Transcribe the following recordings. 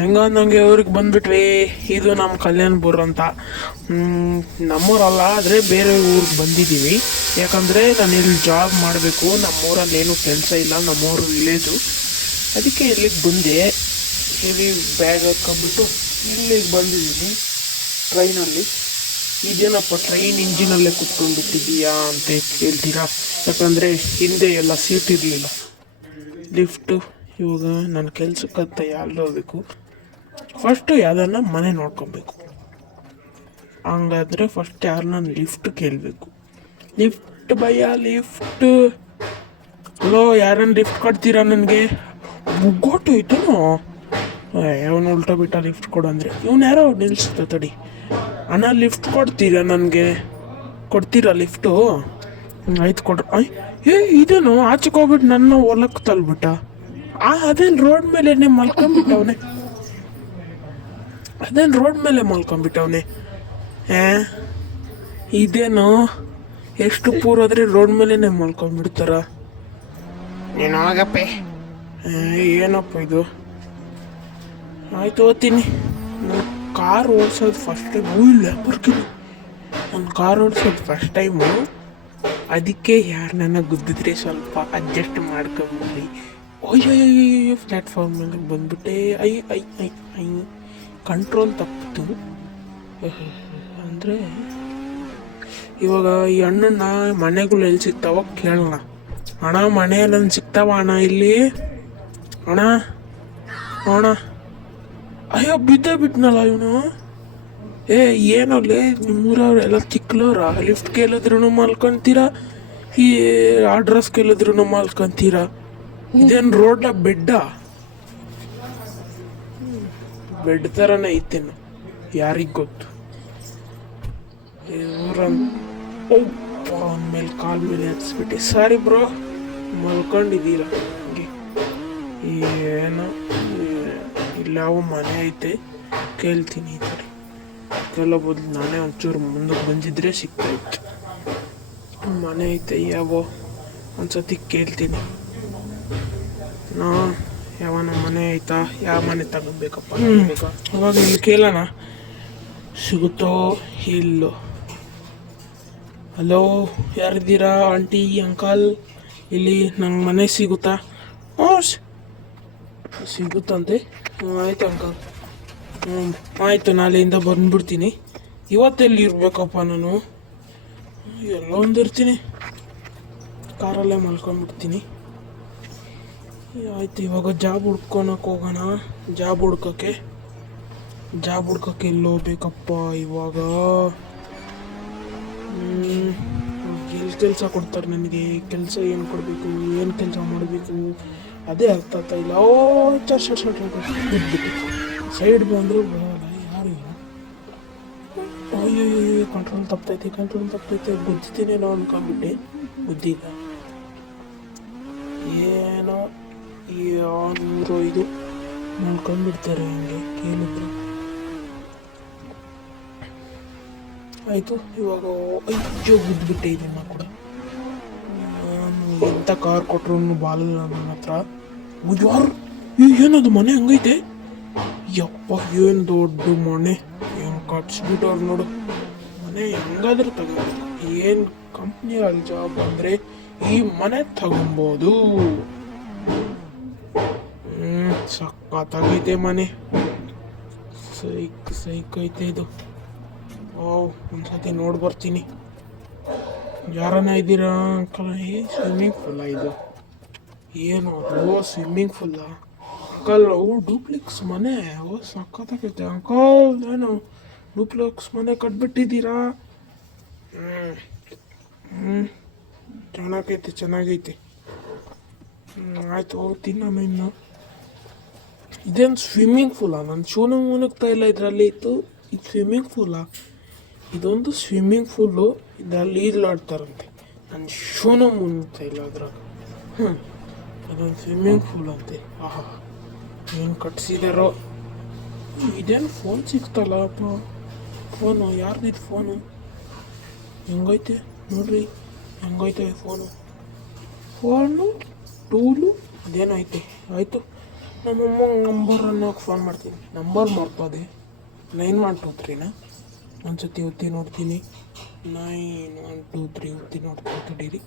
ಹೆಂಗ ನಂಗೆ ಊರಿಗೆ ಬಂದ್ಬಿಟ್ವಿ. ಇದು ನಮ್ಮ ಕಲ್ಯಾಣಪುರ ಅಂತ. ನಮ್ಮೂರಲ್ಲ, ಆದರೆ ಬೇರೆ ಊರಿಗೆ ಬಂದಿದ್ದೀವಿ. ಯಾಕಂದರೆ ನಾನು ಇಲ್ಲಿ ಜಾಬ್ ಮಾಡಬೇಕು. ನಮ್ಮೂರಲ್ಲಿ ಏನೂ ಕೆಲಸ ಇಲ್ಲ, ನಮ್ಮೂರು ವಿಲೇಜು. ಅದಕ್ಕೆ ಇಲ್ಲಿಗೆ ಬಂದೆ. ಹೆವಿ ಬ್ಯಾಗ್ ಹಾಕ್ಕೊಂಬಿಟ್ಟು ಇಲ್ಲಿಗೆ ಬಂದಿದ್ದೀನಿ ಟ್ರೈನಲ್ಲಿ. ಇದೇನಪ್ಪ ಟ್ರೈನ್ ಇಂಜಿನಲ್ಲೇ ಕುತ್ಕೊಂಡ್ಬಿಟ್ಟಿದ್ದೀಯಾ ಅಂತ ಕೇಳ್ತೀರಾ? ಯಾಕಂದರೆ ಹಿಂದೆ ಎಲ್ಲ ಸೀಟ್ ಇರಲಿಲ್ಲ. ಲಿಫ್ಟು. ಇವಾಗ ನನ್ನ ಕೆಲ್ಸಕ್ಕಂತ ಯಾರು ಹೋಗ್ಬೇಕು, ಫಸ್ಟು ಯಾವುದನ್ನ ಮನೆ ನೋಡ್ಕೊಬೇಕು. ಹಂಗಾದ್ರೆ ಫಸ್ಟ್ ಯಾರನ್ನ ಲಿಫ್ಟ್ ಕೇಳಬೇಕು. Lift bhaiya, lift. ಹಲೋ, ಯಾರನ್ನ ಲಿಫ್ಟ್ ಕೊಡ್ತೀರಾ ನನಗೆ? ಮುಗ್ಗೋಟು ಇದ್ದನು ಅವನು ಉಲ್ಟಾ ಬಿಟ್ಟ ಲಿಫ್ಟ್ ಕೊಡು ಅಂದರೆ. ಇವನು ಯಾರೋ ನಿಲ್ಸುತ್ತೆ ತಡಿ. ಅಣ್ಣ ಲಿಫ್ಟ್ ಕೊಡ್ತೀರಾ ನನಗೆ? ಕೊಡ್ತೀರಾ ಲಿಫ್ಟು? ಆಯ್ತು ಕೊಡ್ರಿ. ಇದೇನು ಆಚೆಗೆ ಹೋಗ್ಬಿಟ್ಟು ನನ್ನ ಹೊಲಕ್ಕೆ ತಲ್ಬಿಟ್ಟ. ಅದೇನು ರೋಡ್ ಮೇಲೆ ಮಲ್ಕೊಂಡ್ಬಿಟ್ಟವನೆ. ಇದೇನು ಎಷ್ಟು ಪೂರಾದ್ರೆ ರೋಡ್ ಮೇಲೇ ಮಲ್ಕೊಂಡ್ಬಿಡ್ತಾರ. ನೀನು ಹೋಗಪ್ಪೆ. ಏನಪ್ಪ ಇದು? ಆಯ್ತು ಓದ್ತೀನಿ. ನಾನು ಕಾರ್ ಓಡಿಸೋದು ಫಸ್ಟ್ ಟೈಮು. ಇಲ್ಲ ಬರ್ತೀನಿ, ನಾನು ಕಾರ್ ಓಡಿಸೋದು ಫಸ್ಟ್ ಟೈಮು. ಅದಕ್ಕೆ ಯಾರು ನನ್ನ ಗುದ್ದಿದ್ರೆ ಸ್ವಲ್ಪ ಅಡ್ಜಸ್ಟ್ ಮಾಡ್ಕೊಂಬಿಡ್ರಿ. ಅಯ್ಯೋ, ಪ್ಲ್ಯಾಟ್ಫಾರ್ಮ್ ಮೇಲೆ ಬಂದ್ಬಿಟ್ಟೆ. ಐ ಕಂಟ್ರೋಲ್ ತಪ್ಪಿತು. ಅಂದರೆ ಇವಾಗ ಈ ಹಣ್ಣನ್ನ ಮನೆಗಳು ಎಲ್ಲಿ ಸಿಗ್ತಾವ ಕೇಳೋಣ. ಅಣ್ಣ ಮನೆಯಲ್ಲಿ ಸಿಗ್ತಾವ ಅಣ್ಣ ಇಲ್ಲಿ? ಅಣ್ಣ ಅಯ್ಯೋ ಬಿದ್ದೇ ಬಿಟ್ನಲ್ಲ ಇವನು. ಏನಲ್ಲೇ ನಿಮ್ಮೂರವ್ರೆಲ್ಲ ಚಿಕ್ಕಲವ್ರ? ಲಿಫ್ಟ್ ಕೇಳಿದ್ರು ಮಲ್ಕೊಂತೀರಾ, ಈ ಅಡ್ರೆಸ್ ಕೇಳಿದ್ರು ಮಲ್ಕೊಂತೀರಾ. ಇದೇನು ರೋಡ್ಲ ಬೆಡ್ಡ? ಬೆಡ್ ಥರನೇ ಐತೇನು, ಯಾರಿಗೆ ಗೊತ್ತು. ಅವನ ಮೇಲೆ ಕಾಲ್ ಮೇಲೆ ಹಚ್ಬಿಟ್ಟೆ. ಸಾರಿ ಬ್ರೋ, ಮಲ್ಕೊಂಡಿದ್ದೀರ ಹಂಗೆ. ಏನೋ ಇಲ್ಲಾವ ಮನೆ ಐತೆ, ಕೇಳ್ತೀನಿ. ಈ ಕಡೆ ಕೇಳೋ ಬದಲು ನಾನೇ ಒಂಚೂರು ಮುಂದಕ್ಕೆ ಬಂದಿದ್ರೆ ಸಿಗ್ತಾಯಿತ್ತು. ಮನೆ ಐತೆ ಯಾವ ಒಂದ್ಸತಿ ಕೇಳ್ತೀನಿ. ಯಾವನ ಮನೆ ಐತಾ? ಯಾವ ಮನೆ ತಗೋಬೇಕಪ್ಪ? ಅವಾಗ ಇಲ್ಲಿ ಕೇಳೋಣ, ಸಿಗುತ್ತೋ ಇಲ್ಲೋ. ಹಲೋ, ಯಾರಿದ್ದೀರಾ ಆಂಟಿ ಅಂಕಲ್? ಇಲ್ಲಿ ನಂಗೆ ಮನೆ ಸಿಗುತ್ತಾ? ಸಿಗುತ್ತಂತೆ. ಆಯ್ತು ಅಂಕಲ್. ಆಯಿತು, ನಾಳೆಯಿಂದ ಬಂದ್ಬಿಡ್ತೀನಿ. ಇವತ್ತೆಲ್ಲಿ ಇರಬೇಕಪ್ಪ ನಾನು? ಎಲ್ಲೋ ಒಂದಿರ್ತೀನಿ, ಕಾರಲ್ಲೇ ಮಲ್ಕೊಂಡ್ಬಿಡ್ತೀನಿ. ಆಯ್ತು, ಇವಾಗ ಜಾಬ್ ಹುಡ್ಕೊಳಕ್ಕೆ ಹೋಗೋಣ. ಜಾಬ್ ಹುಡ್ಕೋಕ್ಕೆ ಎಲ್ಲಿ ಹೋಗ್ಬೇಕಪ್ಪ ಇವಾಗ? ಎಲ್ಲಿ ಕೆಲಸ ಕೊಡ್ತಾರೆ ನನಗೆ? ಕೆಲಸ ಏನು ಕೊಡಬೇಕು, ಏನು ಕೆಲಸ ಮಾಡಬೇಕು ಅದೇ ಅರ್ಥ ಆಗ್ತಾ ಇಲ್ಲ. ಸೈಡ್ ಬಂದರೂ ಬರೋಲ್ಲ ಯಾರು. ಅಯ್ಯೋ, ಕಂಟ್ರೋಲ್ ತಪ್ಪೈತೆ. ಗುದ್ದಿತೀನೇನೋ ಅನ್ಕೊಂಡ್ಬಿಟ್ಟೆ, ಬುದ್ಧಿಗ. ಏನೋ 105 ನೋಡ್ಕೊಂಡ್ಬಿಡ್ತಾರೆ ಹಂಗೆ ಕೇಳಿದ್ರು. ಆಯಿತು, ಇವಾಗ ಗುದ್ದುಬಿಟ್ಟೆ. ಇದನ್ನು ಕೂಡ ಎಂಥ ಕಾರ್ ಕೊಟ್ಟರು ಬಾಲಿಲ್ಲ ನನ್ನ ಹತ್ರ. ಯಾರು? ಏನದು ಮನೆ ಹಂಗೈತೆ? ಯಪ್ಪ, ಏನು ದೊಡ್ಡ ಮನೆ, ಹೆಂಗೆ ಕಟ್ಸ್ಬಿಟ್ಟವ್ರು ನೋಡು. ಮನೆ ಹೆಂಗಾದ್ರೂ ತಗೋಬೋದು. ಏನು ಕಂಪ್ನಿಯಲ್ಲಿ ಜಾಬ್ ಅಂದರೆ ಈ ಮನೆ ತಗೊಬೋದು. ಸಕ್ಕತ್ತಾಗೈತೆ ಮನೆ, ಸೈಕ್ ಐತೆ ಇದು. ಒಂದ್ಸತಿ ನೋಡಿ ಬರ್ತೀನಿ. ಯಾರನ್ನ ಇದ್ದೀರಾ ಅಂಕಲ್? ಸ್ವಿಮ್ಮಿಂಗ್ ಫೂಲ ಇದು? ಏನು ಅದು ಸ್ವಿಮ್ಮಿಂಗ್ ಫೂಲ ಅಂಕಲ್? ಡೂಪ್ಲೆಕ್ಸ್ ಮನೆ. ಸಕ್ಕತ್ತಾಗೈತೆ ಅಂಕಲ್. ಏನು ಡೂಪ್ಲೆಕ್ಸ್ ಮನೆ ಕಟ್ಬಿಟ್ಟಿದ್ದೀರಾ? ಚೆನ್ನಾಗೈತೆ. ಆಯ್ತು, ಹೋಗ್ತೀನಿ ನಾನು ಇನ್ನು. ಇದೇನು ಸ್ವಿಮ್ಮಿಂಗ್ ಫೂಲಾ? ನಾನು ಶೂನು ಮುನುಗ್ತಾ ಇಲ್ಲ ಇದರಲ್ಲಿ ಇತ್ತು. ಇದು ಸ್ವಿಮ್ಮಿಂಗ್ ಫೂಲಾ? ಇದೊಂದು ಸ್ವಿಮ್ಮಿಂಗ್ ಫೂಲು, ಇದರಲ್ಲಿ ಈಜಲಾಡ್ತಾರಂತೆ. ನಾನು ಶೂನು ಮುನುಗ್ತಾ ಇಲ್ಲ ಅದ್ರಾಗ. ಅದೊಂದು ಸ್ವಿಮ್ಮಿಂಗ್ ಫೂಲ್ ಅಂತೆ. ಏನು ಕಟ್ಸಿದಾರೋ. ಇದೇನು ಫೋನ್ ಸಿಗ್ತಲ್ಲಪ್ಪ? ಫೋನು ಯಾರ್ದಿದ್ದು? ಹೆಂಗೈತೆ ನೋಡ್ರಿ, ಹೆಂಗೈತೆ ಫೋನು ಟೂಲು ಅದೇನೈತೆ. ಆಯಿತು, ನಮ್ಮಮ್ಮ ನಂಬರನ್ನು ಫೋನ್ ಮಾಡ್ತೀನಿ. ನಂಬರ್ ಮರ್ತೋದೆ. 9123ನಾ ಒಂದ್ಸತಿ ಒತ್ತಿ ನೋಡ್ತೀನಿ. 9123 ಒತ್ತಿ ನೋಡ್ತೀನಿ ತಡೀರಿ.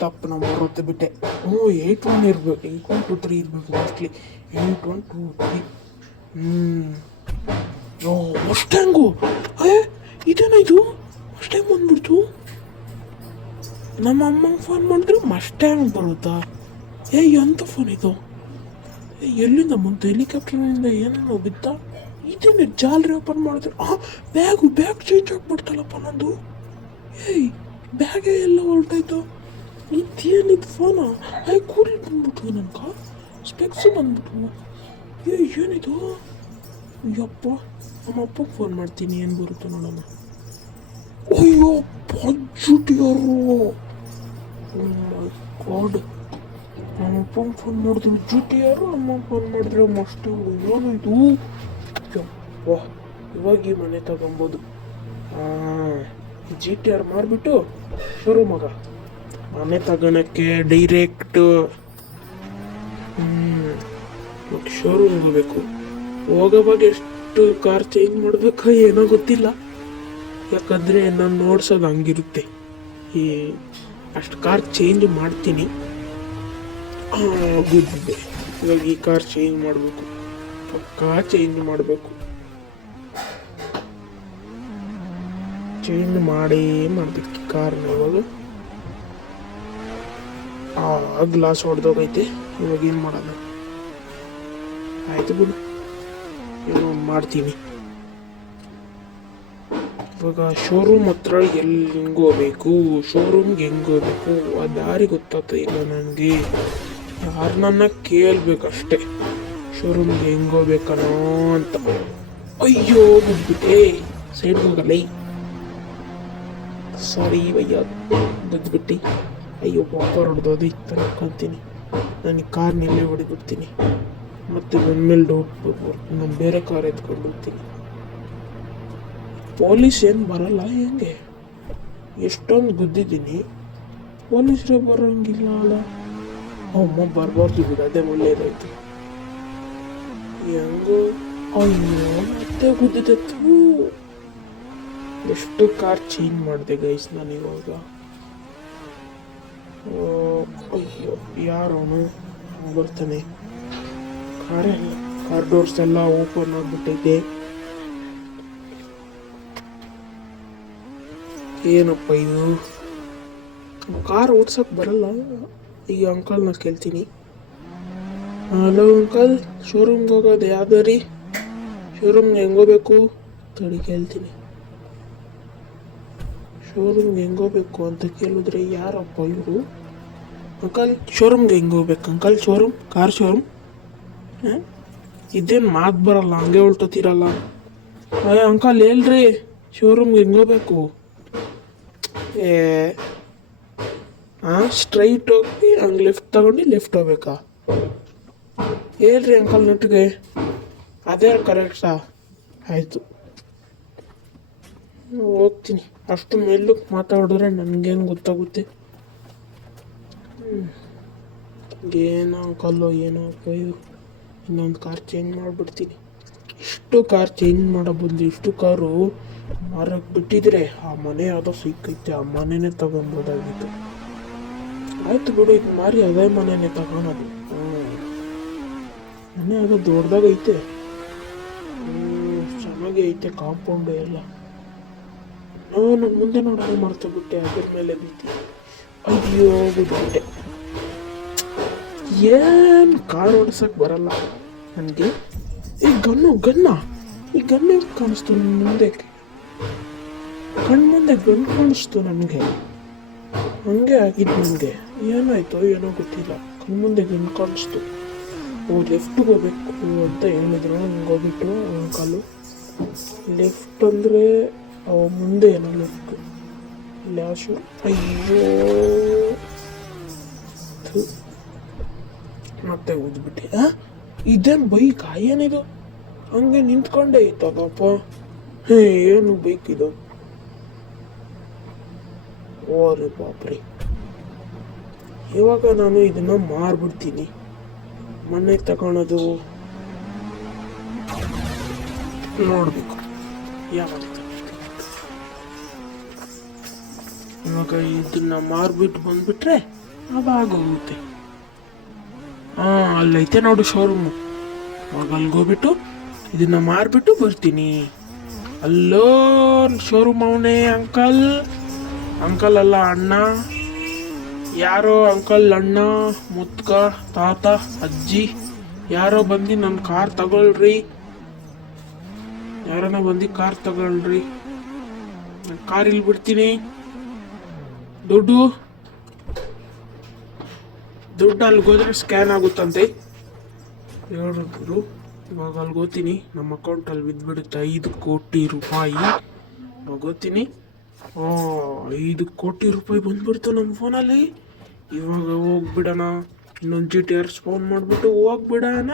ತಪ್ಪು ನಂಬರ್ ಒತ್ತಿ ಬಿಟ್ಟೆ. 81 ಇರಬೇಕು, 8123 ಇರಬೇಕು ಮೋಸ್ಟ್ಲಿ. 8123. ಮಸ್ಟ್ಯಾಂಗು. ಇದೇನಾಯ್ತು? ಮಸ್ಟ್ಯಾಂಗ್ ಬಂದ್ಬಿಡ್ತು. ನಮ್ಮ ಅಮ್ಮಂಗೆ ಫೋನ್ ಮಾಡಿದ್ರೆ ಮಸ್ಟ್ಯಾಂಗ್ ಬರುತ್ತಾ? ಎಂಥ ಫೋನ್ ಇದು? ಎಲ್ಲಿಂದ ಬಂತು? ಹೆಲಿಕಾಪ್ಟರ್ನಿಂದ ಏನೇನೋ ಬಿತ್ತ? ಇದೇನು ಜಾಲರಿ ಓಪನ್ ಮಾಡಿದ್ರೆ ಬ್ಯಾಗ್ ಚೇಂಜ್ ಆಗ್ಬಿಡ್ತಲ್ಲಪ್ಪ ನಂದು. ಬ್ಯಾಗೇ ಎಲ್ಲ ಹೊರಟಾಯ್ತು. ಇದೇನಿದು ಫೋನ? ಕೂಲಿ ಬಂದ್ಬಿಟ್ವು ನನ್ಕ, ಸ್ಪೆಕ್ಸು ಬಂದ್ಬಿಟ್ವು. ಏನಿದು? ಯಪ್ಪ, ನಮ್ಮ ಅಪ್ಪಗೆ ಫೋನ್ ಮಾಡ್ತೀನಿ, ಏನು ಬರುತ್ತೆ ನೋಡೋಣ. ಅಯ್ಯೋ ಪಜ್ಜುಟಿಯರು. ಗಾಡ್, ನಮ್ಮ ಅಪ್ಪಂಗೆ ಫೋನ್ ಮಾಡಿದ್ರು ಜುಟಿಯಾರು, ನಮ್ಮ ಫೋನ್ ಮಾಡಿದ್ರೆ ಮಸ್ಟು. ಏನಿದು? ಯಪ್ಪ, ಇವಾಗ ಈ ಮನೆ ತಗೊಬೋದು. GTR ಮಾಡಿಬಿಟ್ಟು ಶೋರೂಮಾಗ ಮನೆ ತಗೋಣಕ್ಕೆ ಡೈರೆಕ್ಟು ಶೋರೂಮ್ಗೆ ಹೋಗ್ಬೇಕು. ಹೋಗೋವಾಗ ಎಷ್ಟು ಕಾರ್ ಚೇಂಜ್ ಮಾಡಬೇಕೋ ಏನೋ ಗೊತ್ತಿಲ್ಲ. ಯಾಕಂದರೆ ನಾನು ನೋಡ್ಸೋದು ಹಂಗಿರುತ್ತೆ. ಅಷ್ಟು ಕಾರ್ ಚೇಂಜ್ ಮಾಡ್ತೀನಿ. ಗುದ್ದಿದ್ದೆ. ಇವಾಗ ಈ ಕಾರ್ ಚೇಂಜ್ ಮಾಡಬೇಕು, ಪಕ್ಕಾ ಚೇಂಜ್ ಮಾಡಬೇಕು. ಚೇಂಜ್ ಮಾಡಬೇಕು ಕಾರ್ನ. ಇವಾಗ ಗ್ಲಾಸ್ ಹೊಡೆದೋಗೈತೆ. ಇವಾಗ ಏನು ಮಾಡೋದು? ಆಯ್ತು ಬಿಡು, ಏನೋ ಮಾಡ್ತೀನಿ. ಇವಾಗ ಶೋರೂಮ್ ಹತ್ರ ಹೆಂಗೋಗ್ಬೇಕು, ಶೋರೂಮ್ಗೆ ಹೆಂಗೋಗ್ಬೇಕು ಆ ದಾರಿ ಗೊತ್ತಾಗ್ತಾ ಇಲ್ಲ ನನಗೆ. ಯಾರನ್ನ ಕೇಳಬೇಕಷ್ಟೆ ಶೋರೂಮ್ಗೆ ಹೆಂಗೋಗ್ಬೇಕನೋ ಅಂತ. ಅಯ್ಯೋ ಬಿದ್ಬಿಟ್ಟೆ, ಸೈಡ್ಗೆ ಹೋಗಲ್ಲ. ಸಾರಿ ಭಯ್ಯ, ಬಿದ್ದುಬಿಟ್ಟು. ಅಯ್ಯೋ ವಾಪರ್ ಹೊಡೆದೋದು ಇತ್ತು ಅನ್ಕೊಂತೀನಿ. ನನಗೆ ಕಾರ್ನಲ್ಲೇ ಹೊಡಿಬಿಡ್ತೀನಿ. ಮತ್ತು ನನ್ನ ಮೇಲೆ ಡೌಟ್ ಬರ್ಬೋದು. ನಾನು ಬೇರೆ ಕಾರ್ ಎತ್ಕೊಂಡು ಹೋಗ್ತೀನಿ. ಪೊಲೀಸ್ ಏನು ಬರಲ್ಲ ಹೆಂಗೆ? ಎಷ್ಟೊಂದು ಗುದ್ದಿದ್ದೀನಿ, ಪೊಲೀಸರೇ ಬರೋಂಗಿಲ್ಲ ಅಲ್ಲ. ಅಮ್ಮ ಬರಬಾರ್ದು ಬಿಡು, ಅದೇ ಒಳ್ಳೇದಾಯ್ತು. ಹೆಂಗೋ ಅಯ್ಯೋ ಮತ್ತೆ ಗುದ್ದಿದ್ದು. ಎಷ್ಟು ಕಾರ್ ಚೇಂಜ್ ಮಾಡಿದೆ ಗೈಸ್ ನಾನು ಇವಾಗ. ಅಯ್ಯೋ ಯಾರವನು ಬರ್ತಾನೆ? ಕಾರ್ ಡೋರ್ಸ್ ಎಲ್ಲ ಓಪನ್ ಆಗಿಬಿಟ್ಟೈತೆ. ಏನಪ್ಪ ಇದು? ಕಾರ್ ಓಡ್ಸೋಕೆ ಬರಲ್ಲ. ಈಗ ಅಂಕಲ್ನ ಕೇಳ್ತೀನಿ. ಹಲೋ ಅಂಕಲ್, ಶೋರೂಮ್ಗೆ ಹೋಗೋದು ಯಾವ್ದು ರೀ? ಶೋರೂಮ್ಗೆ ಹೆಂಗೋಗ್ಬೇಕು? ತಡಿ ಕೇಳ್ತೀನಿ. ಶೋರೂಮ್ಗೆ ಹೆಂಗೋಗ್ಬೇಕು ಅಂತ ಕೇಳಿದ್ರೆ ಯಾರಪ್ಪ ಇವರು? ಅಂಕಲ್ ಶೋರೂಮ್ಗೆ ಹೆಂಗೋಗ್ಬೇಕು ಅಂಕಲ್? Showroom, car showroom. ಇದೇನು ಮಾತು ಬರಲ್ಲ, ಹಂಗೆ ಹೊಲ್ಟೋತಿರಲ್ಲ. ಅಂಕಲ್ ಹೇಳ್ರಿ, ಶೋರೂಮ್ಗೆ ಹೆಂಗೋಗ್ಬೇಕು? ಸ್ಟ್ರೈಟ್ ಹೋಗಿ ಹಂಗೆ ಲೆಫ್ಟ್ ತಗೊಂಡು ಲೆಫ್ಟ್ ಹೋಗ್ಬೇಕಾ? ಹೇಳ್ರಿ ಅಂಕಲ್ ನೆಟ್ಗೆ, ಅದೇ ಕರೆಕ್ಟಾ? ಆಯಿತು, ಹೋಗ್ತೀನಿ. ಅಷ್ಟು ಮೇಲಕ್ಕೆ ಮಾತಾಡಿದ್ರೆ ನನಗೇನು ಗೊತ್ತಾಗುತ್ತೆ? ಏನೋ ಅಂಕಲ್ಲು ಏನೋ ಅಪ್ಪ ಇವರು. ಇನ್ನೊಂದು ಕಾರ್ ಚೇಂಜ್ ಮಾಡಿಬಿಡ್ತೀನಿ. ಇಷ್ಟು ಕಾರ್ ಚೇಂಜ್ ಮಾಡೋ ಬದಲು ಇಷ್ಟು ಕಾರು ಮಾರಕ್ಕೆ ಬಿಟ್ಟಿದ್ರೆ ಆ ಮನೆ ಯಾವುದೋ ಸಿಕ್ಕೈತೆ, ಆ ಮನೆನೇ ತಗೊಬೋದಾಗಿತ್ತು. ಆಯ್ತು ಬಿಡು, ಇದು ಮಾರಿ ಅದೇ ಮನೆನೇ ತಗೊಳೋದು. ಮನೆ ಯಾವುದೋ ದೊಡ್ಡದಾಗೈತೆ, ಚೆನ್ನಾಗೇ ಐತೆ ಕಾಂಪೌಂಡು ಎಲ್ಲ. ನಾನು ಮುಂದೆ ನೋಡೋದು ಮರ್ತು ಬಿಟ್ಟೆ, ಅದ್ರ ಮೇಲೆ ಬಿಟ್ಟು ಅಯ್ಯೋ ಬಿಟ್ಬಿಟ್ಟೆ. ಏನು ಕಾರ್ ಓಡಿಸೋಕೆ ಬರಲ್ಲ ನನಗೆ. ಈ ಗನ್ನು ಕಾಣಿಸ್ತು ನನ್ನ ಮುಂದೆ, ಕಣ್ಮುಂದೆ ಗನ್ ಕಾಣಿಸ್ತು ನನಗೆ. ಹಂಗೆ ಆಗಿದ್ದು ನನಗೆ. ಏನಾಯ್ತು ಏನೋ ಗೊತ್ತಿಲ್ಲ, ಕಣ್ಮುಂದೆ ಗನ್ ಕಾಣಿಸ್ತು. ಲೆಫ್ಟ್ಗೆ ಹೋಗ್ಬೇಕು ಅಂತ ಹೇಳಿದ್ರು. ಹಂಗೆ ಹೋಗ್ಬಿಟ್ಟು ಅಂಕಲು ಲೆಫ್ಟ್ ಅಂದರೆ ಮುಂದೆ ಏನೋ ಲೆಫ್ಟ್ ಲ್ಯಾಶು. ಅಯ್ಯೋ ಮತ್ತೆ ಓದ್ಬಿಟ್ಟೆ. ಇದೇನು ಬೈಕ್? ಏನಿದು ಹಂಗೆ ನಿಂತ್ಕೊಂಡೇ ಇತ್ತದಪ್ಪ. ಏನು ಬೈಕ್ ಇದು? ಓ ರೀ ಬಾಪ್ರಿ, ಇವಾಗ ನಾನು ಇದನ್ನ ಮಾರ್ಬಿಡ್ತೀನಿ. ಮನೆ ತಗೊಳೋದು ನೋಡ್ಬೇಕು ಯಾವಾಗ. ಇವಾಗ ಇದನ್ನ ಮಾರ್ಬಿಟ್ಟು ಬಂದ್ಬಿಟ್ರೆ ಅವಾಗ ಹೋಗುತ್ತೆ. ಅಲ್ಲೈತೆ ನೋಡು ಶೋರೂಮು. ಅವಾಗ ಅಲ್ಗೋಗ್ಬಿಟ್ಟು ಇದನ್ನ ಮಾರ್ಬಿಟ್ಟು ಬರ್ತೀನಿ. ಅಲ್ಲೋ ಶೋರೂಮ್ ಅವನೇ ಅಂಕಲ್. ಅಂಕಲ್ ಅಲ್ಲ ಅಣ್ಣ. ಯಾರೋ ಅಂಕಲ್, ಅಣ್ಣ, ಮುತ್ಕ, ತಾತ, ಅಜ್ಜಿ ಯಾರೋ ಬಂದು ನನ್ನ ಕಾರ್ ತಗೊಳ್ರಿ. ಯಾರನ್ನ ಬಂದು ಕಾರ್ ತಗೊಳ್ರಿ. ನಾನು ಕಾರ್ ಇಲ್ಲಿ ಬಿಡ್ತೀನಿ. ದುಡ್ಡು ಅಲ್ಲಿಗೋದ್ರೆ ಸ್ಕ್ಯಾನ್ ಆಗುತ್ತಂತೆ ಹೇಳಿದ್ರು. ಇವಾಗ ಅಲ್ಗೋತೀನಿ. ನಮ್ಮ ಅಕೌಂಟಲ್ಲಿ ಬಿದ್ದುಬಿಡುತ್ತೆ 5 ಕೋಟಿ ರೂಪಾಯಿ. ಹೋಗೋತೀನಿ. 5 ಕೋಟಿ ರೂಪಾಯಿ ಬಂದ್ಬಿಡ್ತು ನಮ್ಮ ಫೋನಲ್ಲಿ. ಇವಾಗ ಹೋಗ್ಬಿಡೋಣ. ಇನ್ನೊಂದು GTRs ಫೋನ್ ಮಾಡಿಬಿಟ್ಟು ಹೋಗ್ಬಿಡೋಣ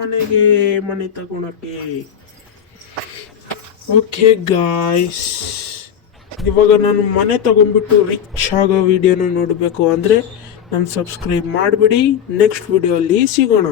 ಮನೆಗೆ, ಮನೆ ತಗೊಳಕ್ಕೆ. ಓಕೆ ಗಾಯ್ಸ್, ಇವಾಗ ನಾನು ಮನೆ ತಗೊಂಡ್ಬಿಟ್ಟು ರಿಚ್ ಆಗೋ ವಿಡಿಯೋನ ನೋಡಬೇಕು ಅಂದರೆ ನಾನು ಸಬ್ಸ್ಕ್ರೈಬ್ ಮಾಡಿಬಿಡಿ. ನೆಕ್ಸ್ಟ್ ವಿಡಿಯೋಲ್ಲಿ ಸಿಗೋಣ.